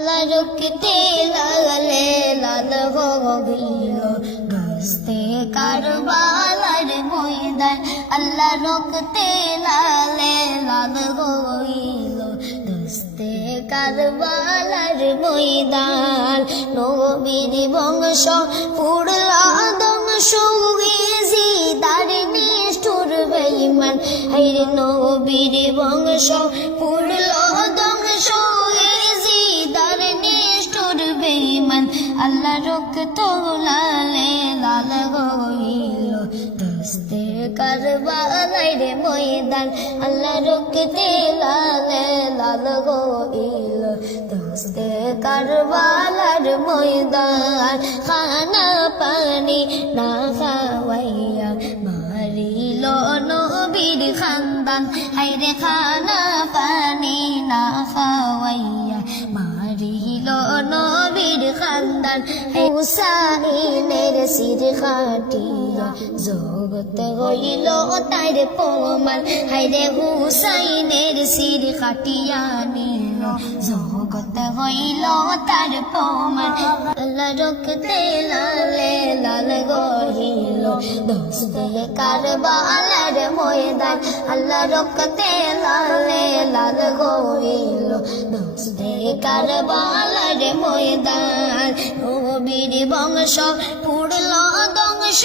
লাল আল্লাহ রুকতে লাগলে লাল গিল দস্তে কারবালার ময়দান নবীর বংশ পুরলা দংশ গেছি তার নিষ্ঠুর বেইমান হাইরে নবীর বংশ পুরলা রোক তোলালে লাল গইল দস্তে কারবালাই রে ময়দান, আল্লাহ রোকতে লালে লাল গইল দস্তে কারবালার ময়দান, খানা পানি না খাওয়াইয়া মারিল নবীর খানদান। হাইরে খানা খানদান হুসাইনের সির খাটিয়া জগত হইল তাইর পমান হাইরে হুসাইনের সির খাটিয়া নিল জগত হইল তার পমান আল্লাহ রক্তে লালে দোস্তে কারবালার ময়দান, আল্লাহ রক্তে লালে লাল গহিল দোস্তে কারবালার ময়দান, নবীর বংশ পুরল দংশ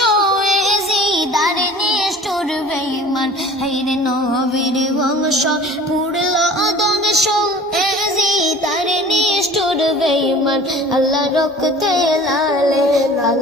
জিদার নিষ্ঠুর বেইমান হাইরে নবীর বংশ পুরল দংশ জিদার নিষ্ঠুর বেইমান আল্লাহ রক্তে লালে লাল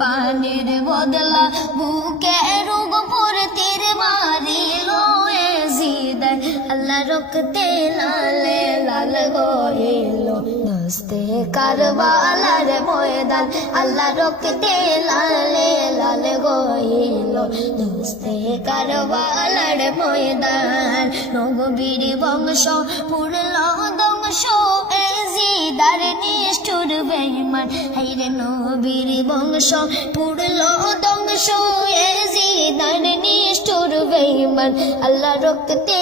পানির বদলা, বুকের উপর তীর মারি রয়ে জিদায় আল্লাহ রক্তে লালে লাল গইল দস্তে কারবালার ময়দান। আল্লাহ রক্তে লালে লাল গইল দস্তে কারবালার ময়দান। নবীর বংশ পুরল দংশ জিদার বেইমান হাইরে নবীর বংশ। পুরল দংশ জিদার নিষ্ঠুর বেহমান আল্লাহ রক্তে